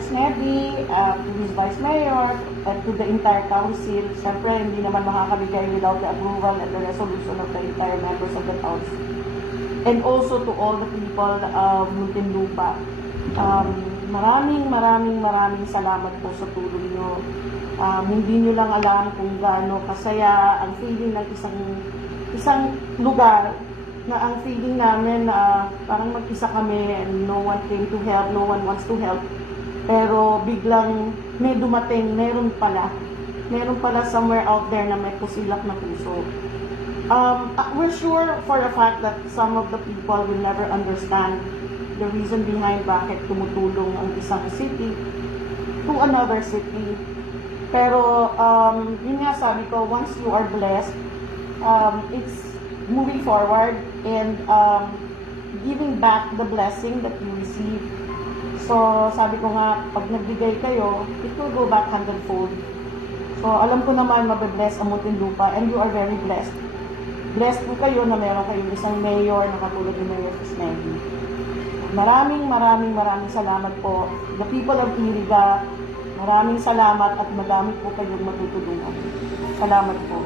Fresnedi, to his Vice Mayor, and to the entire council. Siyempre, hindi naman makakabigay without the approval and the resolution of the entire members of the council. And also to all the people of Muntinlupa. Maraming salamat po sa tulong nyo. Hindi nyo lang alam kung gaano kasaya ang feeling ng isang lugar na ang feeling namin parang mag-isa kami and no one came to help, no one wants to help. Pero biglang may dumating, meron pala somewhere out there na may pusilak na puso. We're sure for a fact that some of the people will never understand the reason behind bakit tumutulong ang isang city to another city. Pero yun nga sabi ko, once you are blessed, it's moving forward and giving back the blessing that you receive. So, sabi ko nga, pag nagbigay kayo, it will go back hundredfold. So, alam ko naman, mabibless ang Muntinlupa and you are very blessed. Blessed po kayo na meron kayong isang mayor na katulad ni Mayor Fresnedi. Maraming salamat po. The people of Iriga, maraming salamat at madami po kayong matutulungan. Salamat po.